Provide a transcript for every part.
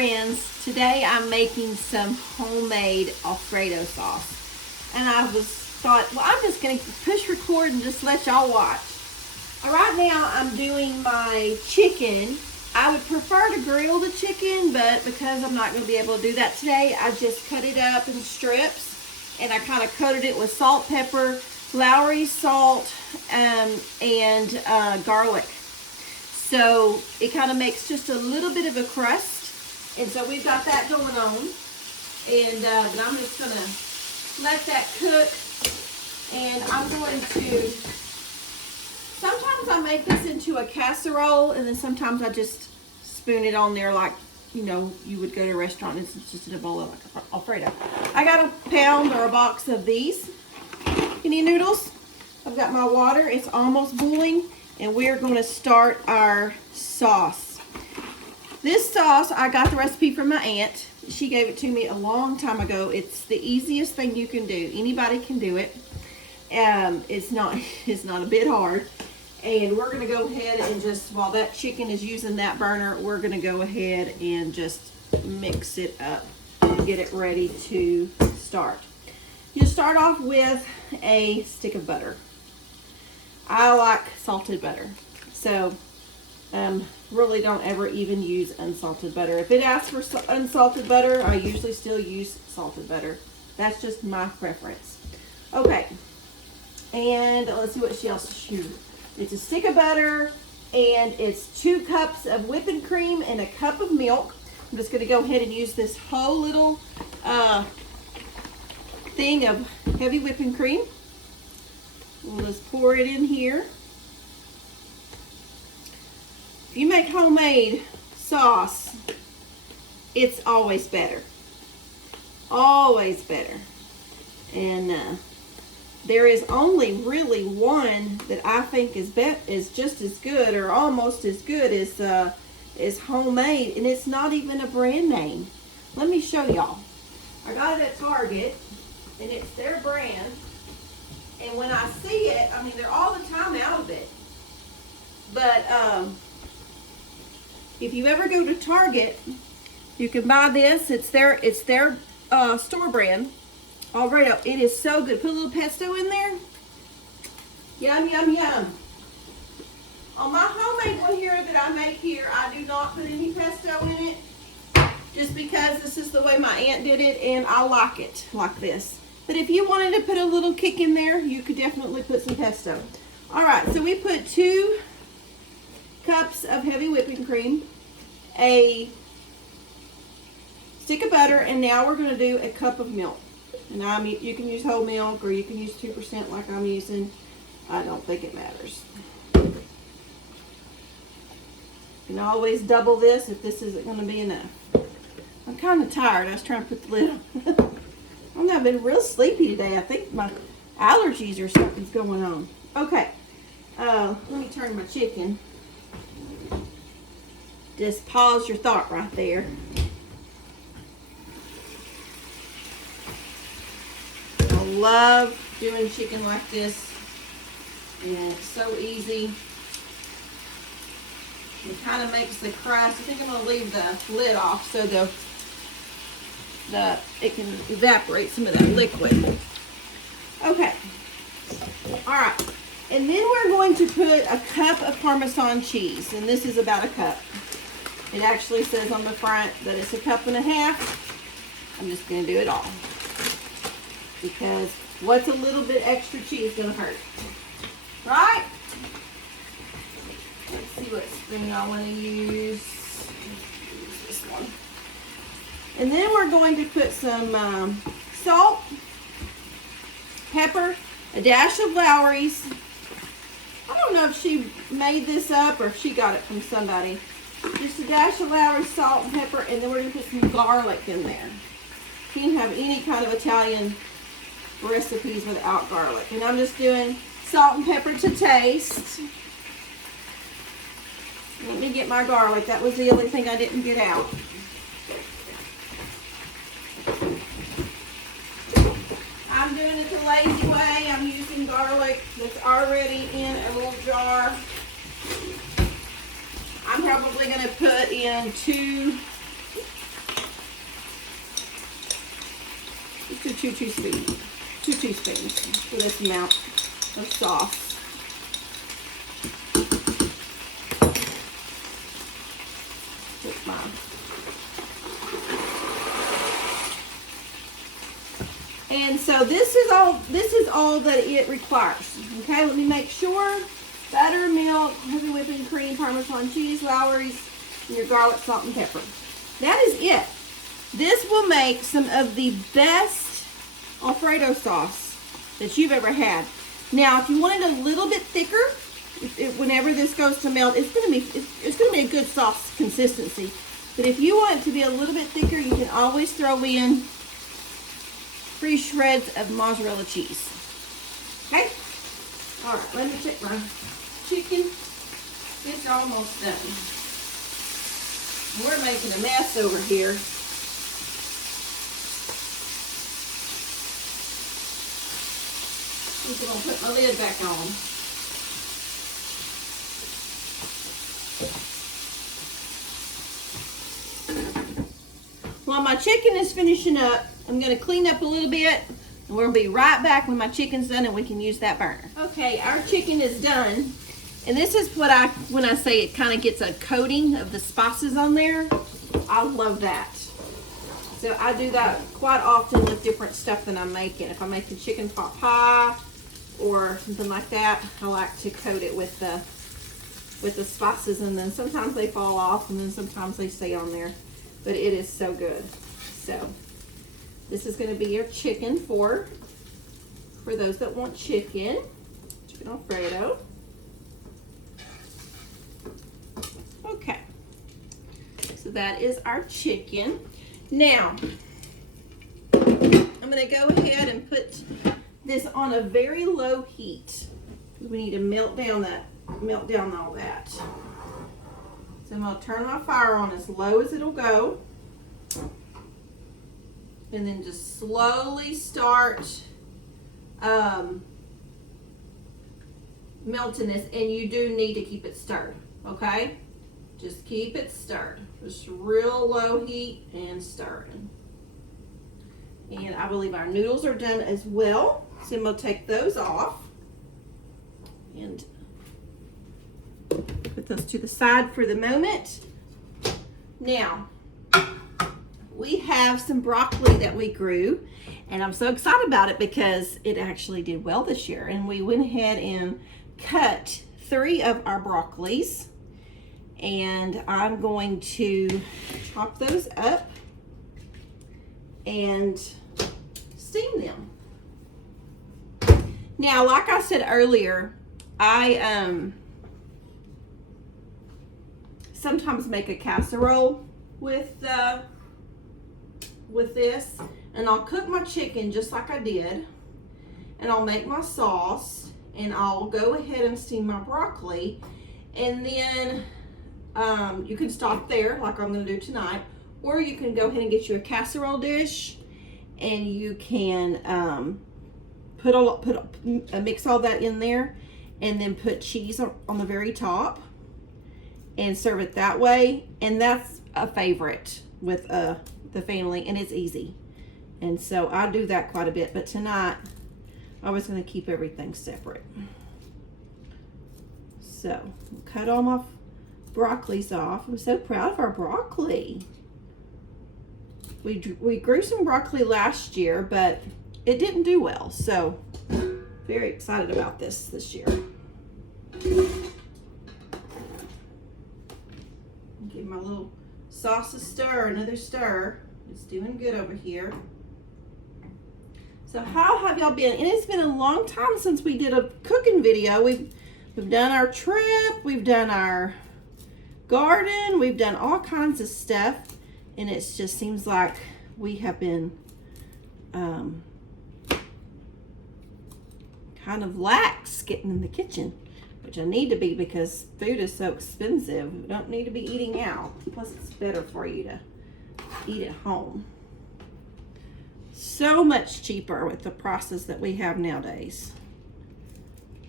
friends, today I'm making some homemade Alfredo sauce. And I thought, well, I'm just going to push record and just let y'all watch. Right now I'm doing my chicken. I would prefer to grill the chicken, but because I'm not going to be able to do that today, I just cut it up in strips. And I kind of coated it with salt, pepper, Lowry salt, and garlic. So it kind of makes just a little bit of a crust. And so we've got that going on. And I'm just going to let that cook. And I'm going to, sometimes I make this into a casserole, and then sometimes I just spoon it on there like, you know, you would go to a restaurant and it's just in a bowl of like Alfredo. I got a pound or a box of these penny noodles. I've got my water. It's almost boiling. And we're going to start our sauce. This sauce, I got the recipe from my aunt. She gave it to me a long time ago. It's the easiest thing you can do. Anybody can do it. It's not a bit hard. And we're going to go ahead and just, while that chicken is using that burner, we're going to go ahead and just mix it up and get it ready to start. You start off with a stick of butter. I like salted butter, so really don't ever even use unsalted butter. If it asks for unsalted butter, I usually still use salted butter. That's just my preference. Okay, and let's see what she else shoot. It's a stick of butter, and it's 2 cups of whipping cream and a cup of milk. I'm just going to go ahead and use this whole little thing of heavy whipping cream. We'll just pour it in here. If you make homemade sauce, it's always better. Always better. And there is only really one that I think is just as good or almost as good as homemade, and it's not even a brand name. Let me show y'all. I got it at Target, and it's their brand. And when I see it, I mean, they're all the time out of it. But if you ever go to Target, you can buy this. It's their store brand, Alfredo. It is so good. Put a little pesto in there. Yum, yum, yum. On my homemade one here that I make here, I do not put any pesto in it. Just because this is the way my aunt did it, and I like it like this. But if you wanted to put a little kick in there, you could definitely put some pesto. All right, so we put 2 cups of heavy whipping cream, a stick of butter, and now we're going to do a cup of milk. And you can use whole milk or you can use 2% like I'm using. I don't think it matters. You can always double this if this isn't going to be enough. I'm kind of tired. I was trying to put the lid on. I've been real sleepy today. I think my allergies or something's going on. Okay, let me turn my chicken. Just pause your thought right there. I love doing chicken like this, and it's so easy. It kind of makes the crust. I think I'm going to leave the lid off so it can evaporate some of that liquid. Okay. All right. And then we're going to put a cup of Parmesan cheese, and this is about a cup. It actually says on the front that it's 1.5 cups. I'm just going to do it all, because what's a little bit extra cheese going to hurt? Right? Let's see what spoon I want to use. Use this one. And then we're going to put some salt, pepper, a dash of Lowry's. I don't know if she made this up or if she got it from somebody. Just a dash of Lowry's salt and pepper, and then we're going to put some garlic in there. You can have any kind of Italian recipes without garlic. And I'm just doing salt and pepper to taste. Let me get my garlic. That was the only thing I didn't get out. I'm doing it the lazy way. I'm using garlic that's already in a little jar. I'm probably going to put in 2 Just do 2 teaspoons. 2 teaspoons for this amount of sauce. Put mine. And so this is all that it requires. Okay, let me make sure. Butter, milk, heavy whipping cream, Parmesan cheese, Lowry's, and your garlic, salt, and pepper. That is it. This will make some of the best Alfredo sauce that you've ever had. Now, if you want it a little bit thicker, whenever this goes to melt, it's gonna be a good sauce consistency. But if you want it to be a little bit thicker, you can always throw in 3 shreds of mozzarella cheese. Okay? All right, let me check my chicken. It's almost done. We're making a mess over here. I'm just gonna put my lid back on. While my chicken is finishing up, I'm going to clean up a little bit, and we'll be right back when my chicken's done and we can use that burner. Okay, our chicken is done, and this is what when I say it kind of gets a coating of the spices on there. I love that. So I do that quite often with different stuff that I'm making. If I'm making chicken pot pie or something like that, I like to coat it with the spices, and then sometimes they fall off and then sometimes they stay on there. But it is so good. So this is going to be your chicken for those that want chicken Alfredo. Okay, so that is our chicken. Now I'm going to go ahead and put this on a very low heat. We need to melt down all that. So I'm going to turn my fire on as low as it'll go. And then just slowly start melting this. And you do need to keep it stirred, okay? Just keep it stirred. Just real low heat and stirring. And I believe our noodles are done as well. So I'm going to take those off. And put those to the side for the moment. Now, we have some broccoli that we grew, and I'm so excited about it because it actually did well this year. And we went ahead and cut 3 of our broccolis, and I'm going to chop those up and steam them. Now, like I said earlier, I sometimes make a casserole with this, and I'll cook my chicken just like I did, and I'll make my sauce, and I'll go ahead and steam my broccoli, and then you can stop there like I'm going to do tonight, or you can go ahead and get you a casserole dish, and you can mix all that in there, and then put cheese on the very top and serve it that way. And that's a favorite with the family, and it's easy. And so I do that quite a bit, but tonight I was going to keep everything separate. So cut all my broccolis off. I'm so proud of our broccoli. We grew some broccoli last year, but it didn't do well, so very excited about this year. Give my little sauce a stir, another stir. It's doing good over here. So how have y'all been? And it's been a long time since we did a cooking video. We've done our trip, we've done our garden, we've done all kinds of stuff, and it just seems like we have been kind of lax getting in the kitchen, which I need to be because food is so expensive. We don't need to be eating out. Plus, it's better for you to eat at home. So much cheaper with the prices that we have nowadays.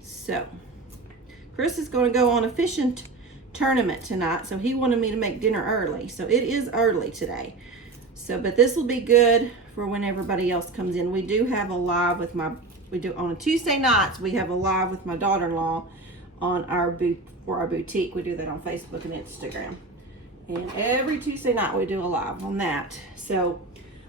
So, Chris is going to go on a fishing tournament tonight, so he wanted me to make dinner early. So it is early today. So, but this will be good for when everybody else comes in. We do have a live with we do on a Tuesday nights, we have a live with my daughter-in-law on for our boutique. We do that on Facebook and Instagram. And every Tuesday night we do a live on that. So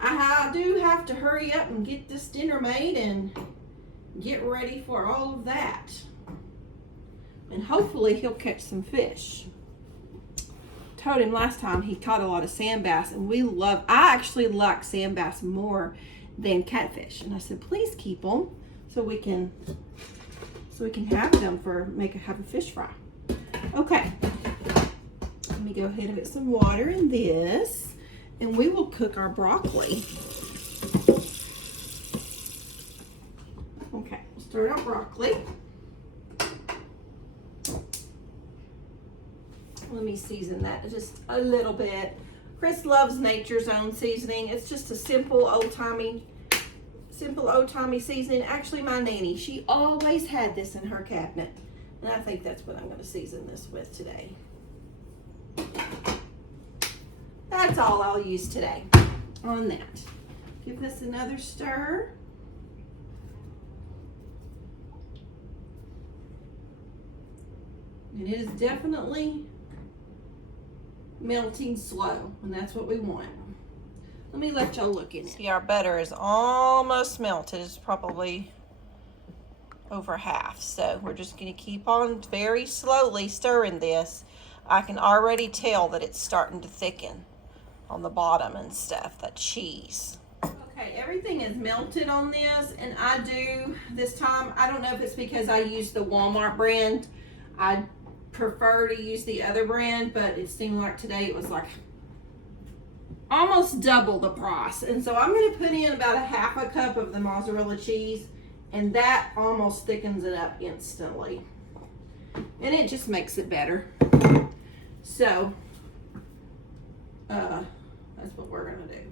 I do have to hurry up and get this dinner made and get ready for all of that. And hopefully he'll catch some fish. Told him last time he caught a lot of sand bass, and I actually like sand bass more than catfish. And I said, please keep them so we can have them have a fish fry. Okay, let me go ahead and put some water in this, and we will cook our broccoli. Okay, we'll start our broccoli. Let me season that just a little bit. Chris loves Nature's Own seasoning. It's just a simple old-timey seasoning. Actually, my nanny, she always had this in her cabinet. And I think that's what I'm going to season this with today. That's all I'll use today on that. Give this another stir. And it is definitely melting slow, and that's what we want. Let me let y'all look in it. See, our butter is almost melted. It's probably over half. So we're just going to keep on very slowly stirring this. I can already tell that it's starting to thicken on the bottom and stuff, that cheese. Okay, everything is melted on this, and I do this time, I don't know if it's because I use the Walmart brand. I prefer to use the other brand, but it seemed like today it was like almost double the price. And so I'm going to put in about a half a cup of the mozzarella cheese, and that almost thickens it up instantly. And it just makes it better. So that's what we're going to do.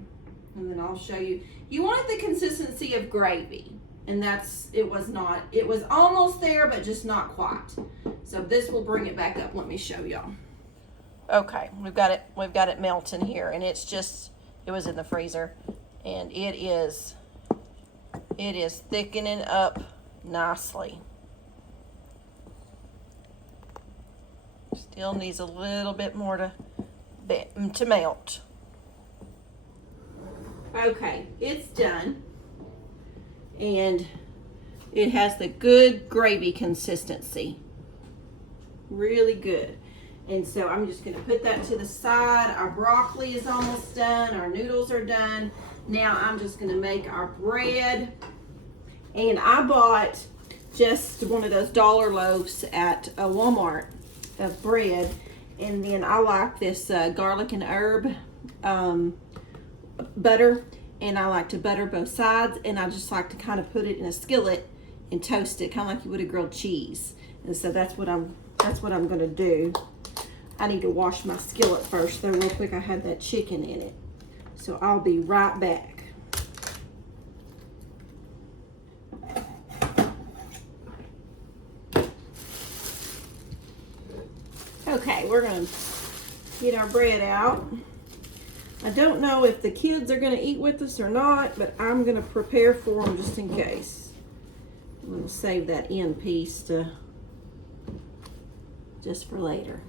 And then I'll show you. You want the consistency of gravy. And it was almost there, but just not quite. So this will bring it back up. Let me show y'all. Okay, we've got it melting here, and it was in the freezer, and it is thickening up nicely. Still needs a little bit more to melt. Okay, it's done. And it has the good gravy consistency. Really good. And so I'm just going to put that to the side. Our broccoli is almost done. Our noodles are done. Now I'm just going to make our bread. And I bought just one of those dollar loaves at Walmart of bread. And then I like this garlic and herb butter. And I like to butter both sides, and I just like to kind of put it in a skillet and toast it, kind of like you would a grilled cheese. And so that's what I'm going to do. I need to wash my skillet first, though, real quick. I had that chicken in it, so I'll be right back. Okay, we're going to get our bread out. I don't know if the kids are going to eat with us or not, but I'm going to prepare for them just in case. I'm going to save that end piece just for later.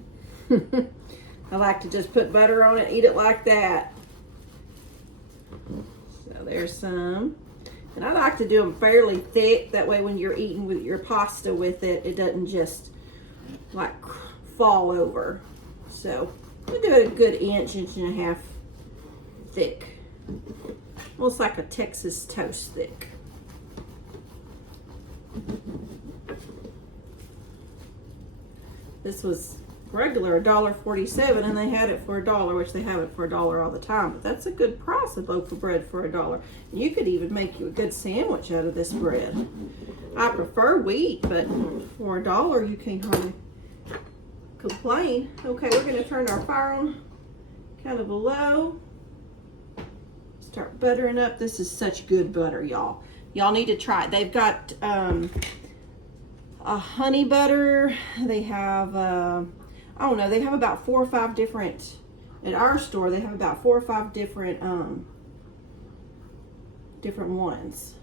I like to just put butter on it, eat it like that. So there's some. And I like to do them fairly thick. That way when you're eating with your pasta with it, it doesn't just like fall over. So we do it a good inch and a half thick. Almost like a Texas toast thick. This was regular $1.47, and they had it for $1, which they have it for $1 all the time. But that's a good price, a loaf of bread for $1. You could even make you a good sandwich out of this bread. I prefer wheat, but for $1 you can't hardly complain. Okay, we're going to turn our fire on kind of a low. Start buttering up. This is such good butter, y'all. Y'all need to try it. They've got a honey butter. They have, I don't know, they have about 4 or 5 different At our store, they have about 4 or 5 different ones.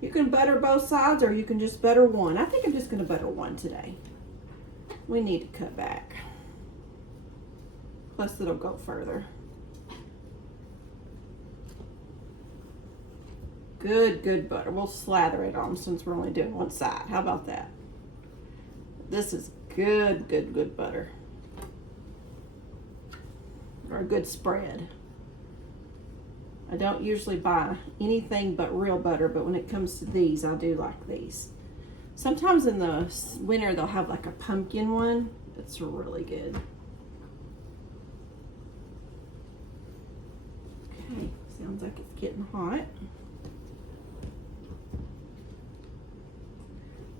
You can butter both sides, or you can just butter one. I think I'm just going to butter one today. We need to cut back. Plus, it'll go further. Good butter. We'll slather it on since we're only doing one side. How about that? This is good butter. Or a good spread. I don't usually buy anything but real butter, but when it comes to these, I do like these. Sometimes in the winter, they'll have like a pumpkin one. It's really good. Okay, sounds like it's getting hot.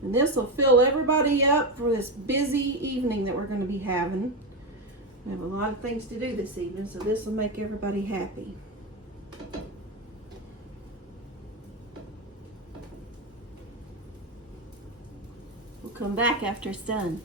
And this will fill everybody up for this busy evening that we're going to be having. We have a lot of things to do this evening, so this will make everybody happy. We'll come back after it's done.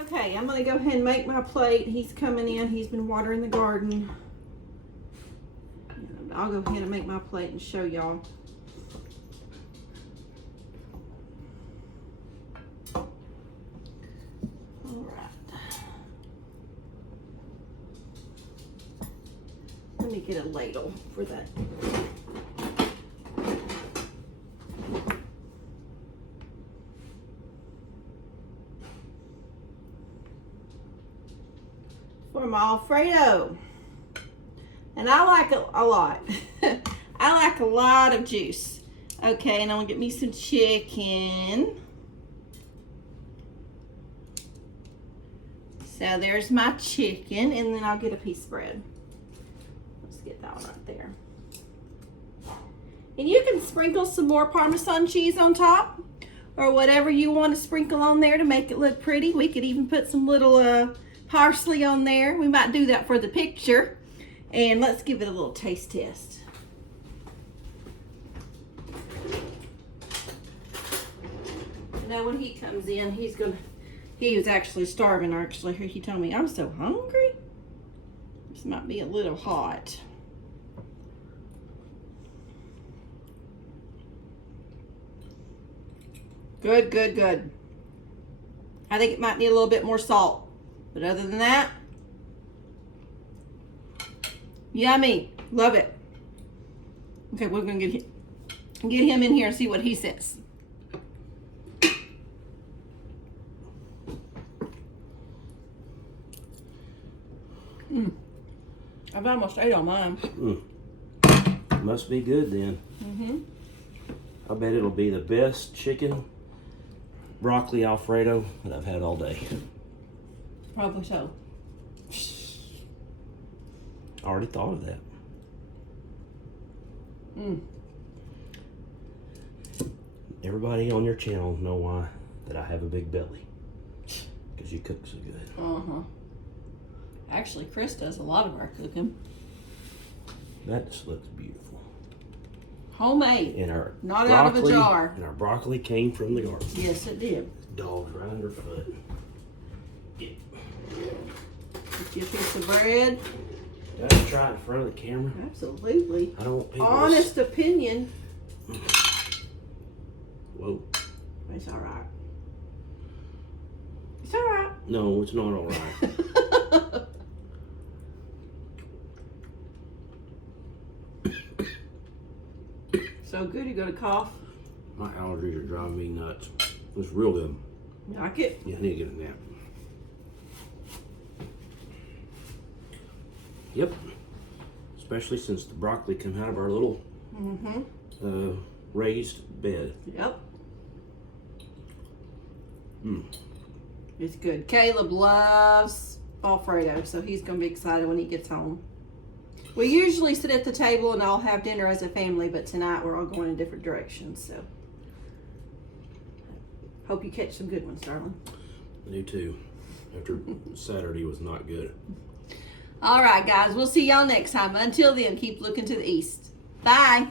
Okay, I'm going to go ahead and make my plate. He's coming in. He's been watering the garden. And I'll go ahead and make my plate and show y'all. All right. Let me get a ladle for that. For my Alfredo. And I like a lot. I like a lot of juice. Okay, and I'm gonna get me some chicken. So there's my chicken, and then I'll get a piece of bread. Let's get that one right there. And you can sprinkle some more Parmesan cheese on top, or whatever you want to sprinkle on there to make it look pretty. We could even put some little parsley on there. We might do that for the picture. And let's give it a little taste test. You know, when he comes in, he was actually starving. Actually, he told me, I'm so hungry. This might be a little hot. Good. I think it might need a little bit more salt. But other than that, yummy. Love it. Okay, we're going to get him in here and see what he says. I've almost ate all mine. Must be good then. I bet it'll be the best chicken broccoli Alfredo that I've had all day. Probably so. I already thought of that. Everybody on your channel know why that I have a big belly. Because you cook so good. Actually, Chris does a lot of our cooking. That just looks beautiful. Homemade. And our not broccoli, out of a jar. And our broccoli came from the garden. Yes, it did. Dog's right underfoot. Get you a piece of bread. Did I try it in front of the camera? Absolutely. I don't want people honest opinion. Whoa. It's all right. It's all right. No, it's not all right. So good, you gonna cough? My allergies are driving me nuts. It's real good. You like it? Yeah, I need to get a nap. Yep. Especially since the broccoli came out of our little raised bed. Yep. It's good. Caleb loves Alfredo, so he's going to be excited when he gets home. We usually sit at the table and all have dinner as a family, but tonight we're all going in different directions. So Hope you catch some good ones, darling. I do too. After Saturday was not good. All right, guys. We'll see y'all next time. Until then, keep looking to the east. Bye.